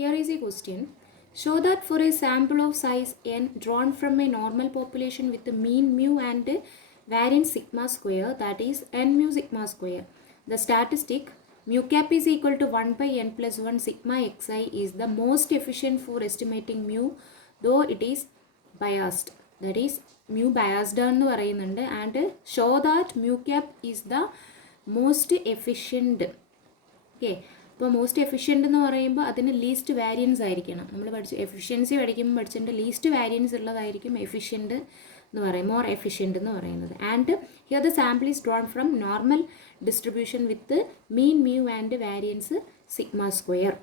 Here is a question. Show that for a sample of size n drawn from a normal population with the mean mu and variance sigma square, that is n mu sigma square, the statistic mu cap is equal to 1 by n plus 1 sigma xi is the most efficient for estimating mu, though it is biased. That is mu biased എന്ന് പറയുന്നുണ്ട് and show that mu cap is the most efficient. Okay, അപ്പോൾ most efficient എന്ന് പറയുമ്പോൾ അതിന് least variance ആയിരിക്കണം. നമ്മൾ efficiency പഠിക്കുമ്പോൾ പഠിച്ചിട്ട് ലീസ്റ്റ് വാരിയൻസ് ഉള്ളതായിരിക്കും എഫിഷ്യൻ്റ് എന്ന് പറയും, മോർ എഫിഷ്യൻ്റ് എന്ന് പറയുന്നത്. And here the sample is drawn from normal distribution with mean mu and variance sigma square.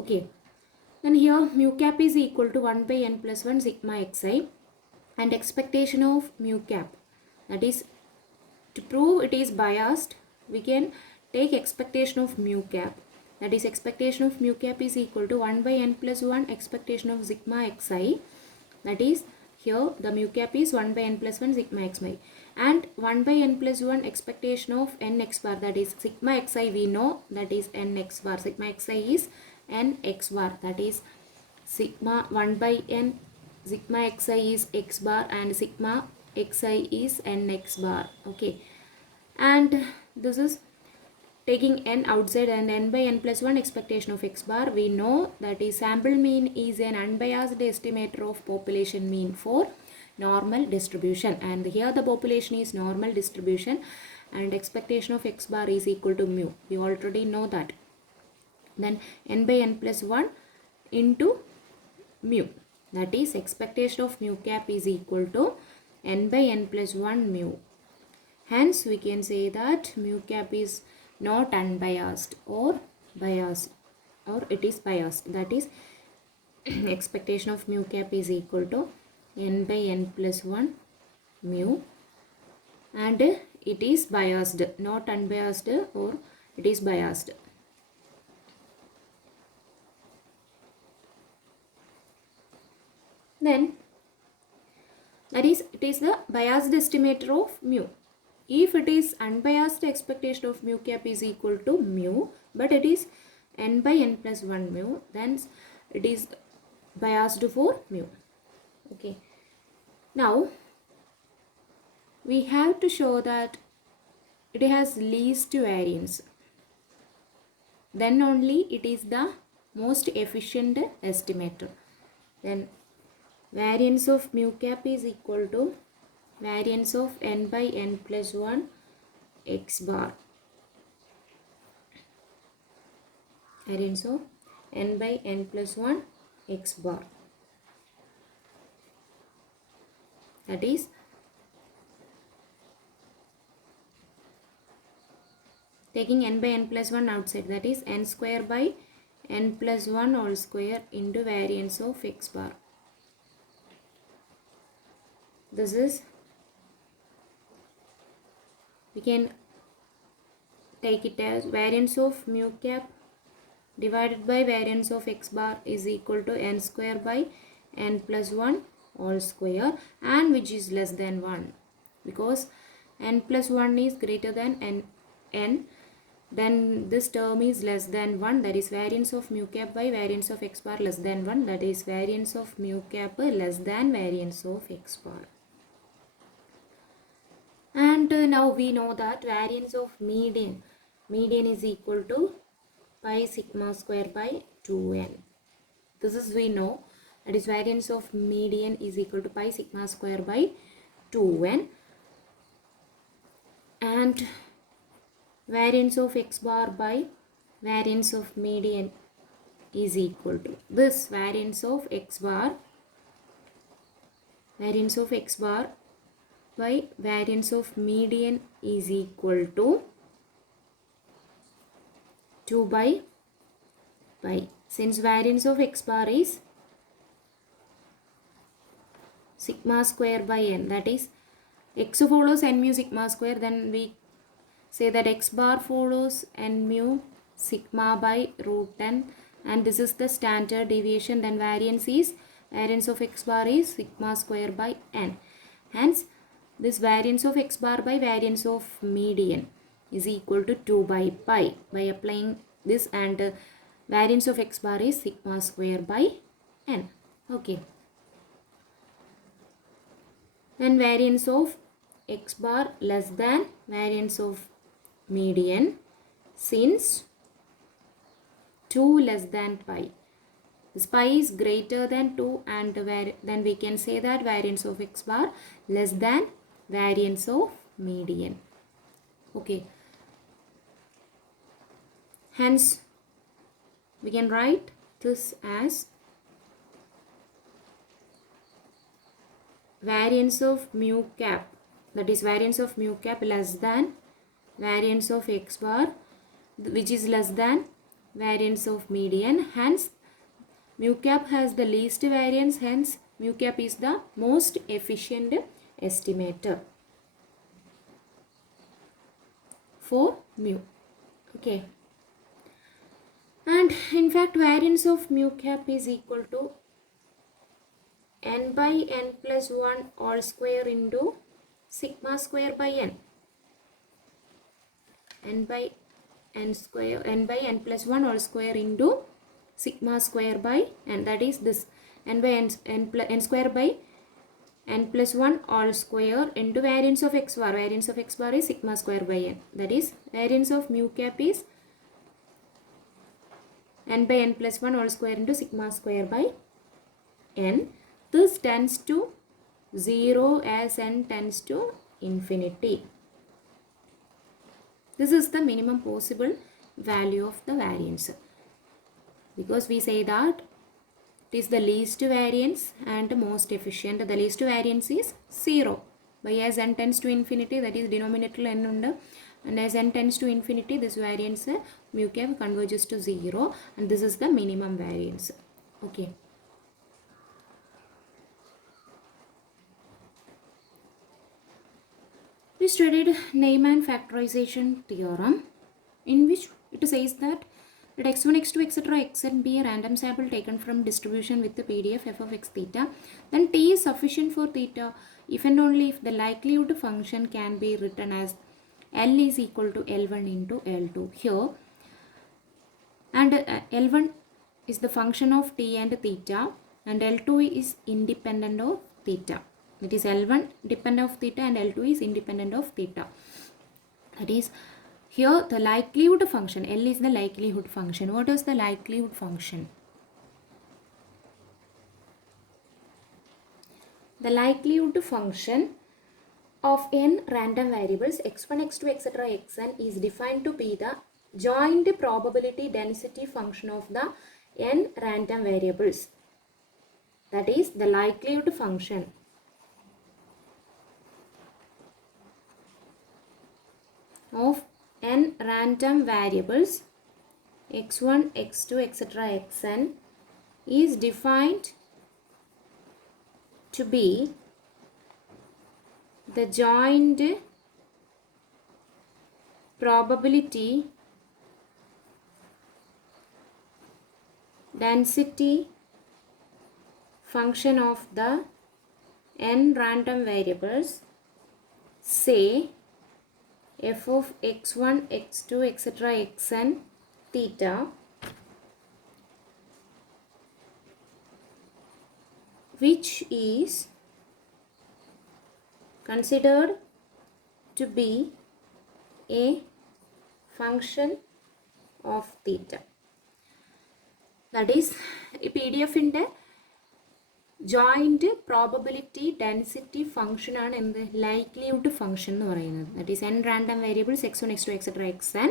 Okay, then here mu cap is equal to 1 by n plus 1 sigma xi and expectation of mu cap, that is to prove it is biased we can take expectation of mu cap, that is expectation of mu cap is equal to 1 by n plus 1 expectation of sigma xi, that is here the mu cap is 1 by n plus 1 sigma xi and 1 by n plus 1 expectation of n x bar, that is sigma xi we know that is n x bar, sigma xi is n x bar, that is sigma 1 by n sigma xi is x bar and sigma xi is n x bar. Okay, and this is taking n outside and n by n plus 1 expectation of x bar. We know that is sample mean is an unbiased estimator of population mean for normal distribution, and here the population is normal distribution and expectation of x bar is equal to mu. We already know that. Then n by n plus 1 into mu, that is expectation of mu cap is equal to n by n plus 1 mu. Hence we can say that mu cap is not unbiased or biased, or it is biased, that is expectation of mu cap is equal to n by n plus 1 mu, and it is biased, not unbiased, or it is biased. Then that is it is the biased estimator of mu. If it is unbiased, expectation of mu cap is equal to mu, but it is n by n plus 1 mu, then it is biased for mu. Okay, now we have to show that it has least variance, then only it is the most efficient estimator. Then variance of mu cap is equal to variance of n by n plus 1 x bar, variance of n by n plus 1 x bar, that is taking n by n plus 1 outside, that is n square by n plus 1 whole square into variance of x bar. This is, we can take it as variance of mu cap divided by variance of x bar is equal to n square by n plus 1 whole square, and which is less than 1, because n plus 1 is greater than n, then this term is less than 1, that is variance of mu cap by variance of x bar less than 1, that is variance of mu cap less than variance of x bar. And now we know that variance of median is equal to pi sigma square by 2n. This is we know, that is variance of median is equal to pi sigma square by 2n, and variance of x bar by variance of median is equal to this variance of x bar by variance of median is equal to 2 by pi. Since variance of x bar is sigma square by n, that is x follows n mu sigma square, then we say that x bar follows n mu sigma by root n, and this is the standard deviation. Then variance of x bar is sigma square by n. Hence this variance of x bar by variance of median is equal to 2 by pi. By applying this and variance of x bar is sigma square by n. Okay. Then variance of x bar less than variance of median since 2 less than pi. This pi is greater than 2 and then we can say that variance of x bar less than variance of median. Okay. Hence, we can write this as variance of mu cap, that is variance of mu cap less than variance of x bar, which is less than variance of median. Hence, mu cap has the least variance, hence mu cap is the most efficient estimator for mu. Okay. And in fact, variance of mu cap is equal to n by n plus 1 all square into sigma square by n. N by n plus 1 all square into sigma square by n, that is this n by n square by n plus 1 all square into variance of x bar. Variance of x bar is sigma square by n, that is variance of mu cap is n by n plus 1 all square into sigma square by n. This tends to 0 as n tends to infinity. This is the minimum possible value of the variance, because we say that it is the least variance and most efficient. The least variance is 0. By as n tends to infinity, that is denominator n under, and as n tends to infinity, this variance mu cap converges to 0, and this is the minimum variance. Okay. We studied Neyman factorization theorem, in which it says that let x1, x2, etc. xn be a random sample taken from distribution with the PDF f of x theta. Then t is sufficient for theta if and only if the likelihood function can be written as L is equal to L1 into L2 here. And L1 is the function of t and theta, and L2 is independent of theta. That is L1 dependent of theta and L2 is independent of theta. That is, here the likelihood function, L is the likelihood function. What is the likelihood function? The likelihood function of n random variables x1, x2, etc. xn is defined to be the joint probability density function of the n random variables. That is the likelihood function of n random variables x1, x2, etc. xn is defined to be the joint probability density function of the n random variables, say f of x1, x2, etc. xn theta, which is considered to be a function of theta. That is, PDF in the joint probability density function ആണ് എന്ത് likelihood function എന്ന് പറയുന്നത്. That is n random variables x1, x2, etc. xn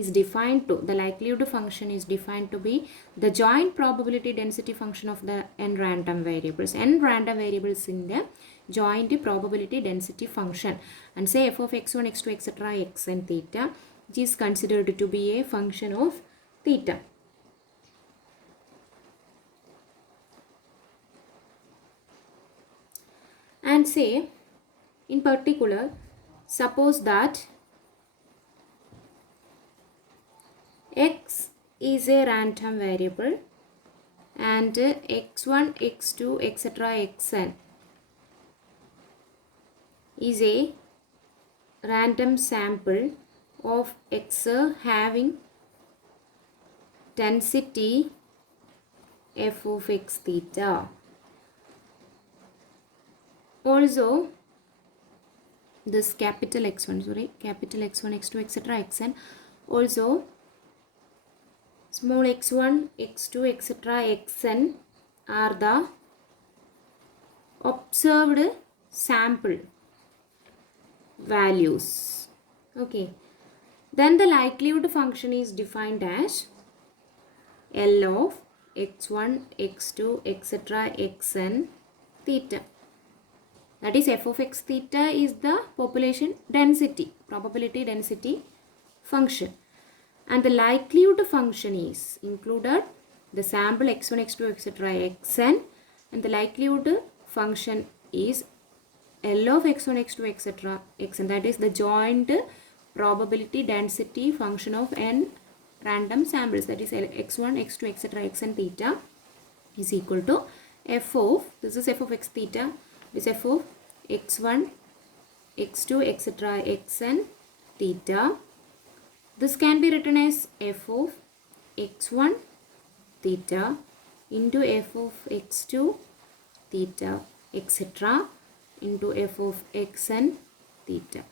is defined to, the likelihood function is defined to be the joint probability density function of the n random variables. N random variables in the joint probability density function, and say f of x1, x2, etc. xn theta, which is considered to be a function of theta. And say, in particular, suppose that x is a random variable and x1, x2, etc. xn is a random sample of x having density f of x theta. Also, this capital X1, capital X1, X2, etc. Xn. Also, small x1, x2, etc. Xn are the observed sample values. Okay. Then the likelihood function is defined as L of x1, x2, etc. Xn theta. That is f of x theta is the population density, probability density function. And the likelihood function is included the sample x1, x2, etc. Xn, and the likelihood function is L of x1, x2, etc. Xn. That is the joint probability density function of n random samples. That is x1, x2, etc. Xn theta is equal to f of, this is f of x theta, this is f of x1, x2, etc. Xn theta. This can be written as f of x1 theta into f of x2 theta, etc. into f of xn theta.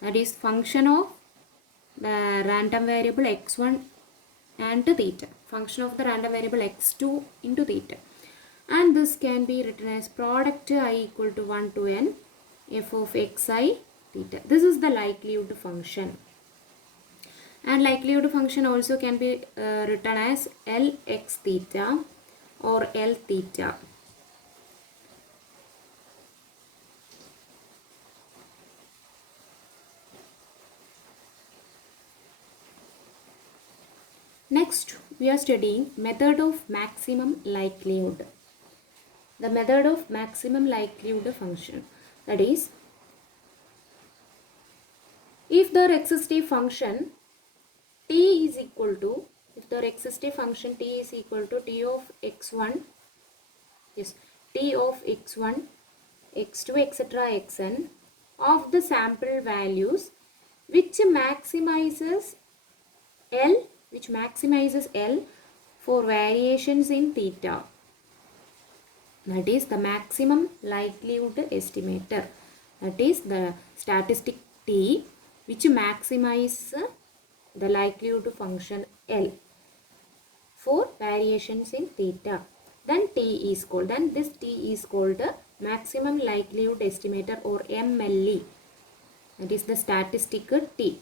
That is function of the random variable x1 and theta, function of the random variable x2 into theta. And this can be written as product I equal to 1 to n f of xi theta. This is the likelihood function. And likelihood function also can be written as Lx theta or L theta. Next, we are studying method of maximum likelihood. The method of maximum likelihood function. That is, if there exists a function t is equal to, if there exists a function t is equal to t of x1, yes, t of x1, x2, etc. xn of the sample values which maximizes L for variations in theta. That is the maximum likelihood estimator. That is the statistic t which maximizes the likelihood function L for variations in theta. Then t is called, then this t is called the maximum likelihood estimator or MLE. That is the statistic t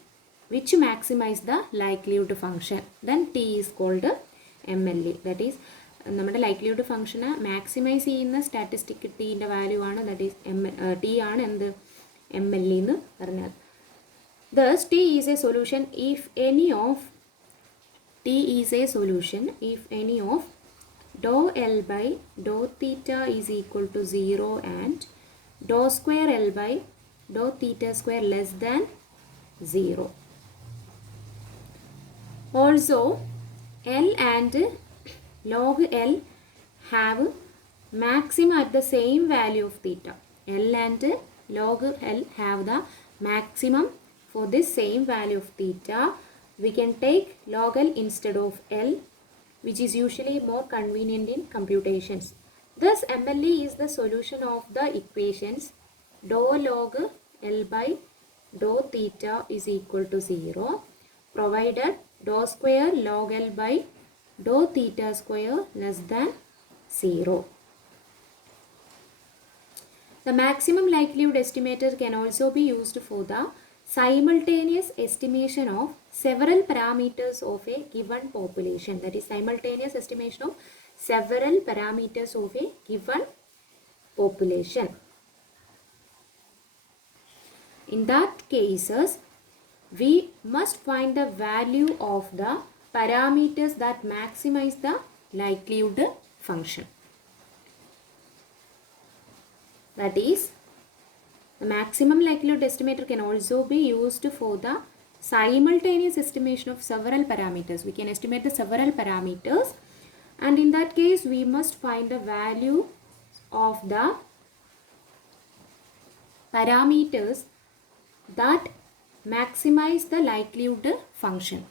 which maximize the likelihood function. Then t is called MLE. That is നമ്മുടെ likelihood ഫംഗ്ഷനെ maximise ചെയ്യുന്ന statistic ടീൻ്റെ value ആണ്, that is T ആണ് എന്ത് MLE എന്ന് പറഞ്ഞാൽ. Thus t is a solution if any of dou L by dou theta is equal to 0 and dou square L by dou theta square less than 0. Also, L and log L have maximum at the same value of theta. L and log L have the maximum for this same value of theta. We can take log L instead of L, which is usually more convenient in computations. Thus, MLE is the solution of the equations dou log L by dou theta is equal to 0, provided dou square log L by dou theta square less than 0. The maximum likelihood estimator can also be used for the simultaneous estimation of several parameters of a given population. That is simultaneous estimation of several parameters of a given population. In that cases, we must find the value of the parameters that maximize the likelihood function. That is, the maximum likelihood estimator can also be used for the simultaneous estimation of several parameters. We can estimate the several parameters, and in that case we must find the value of the parameters that maximize the likelihood function.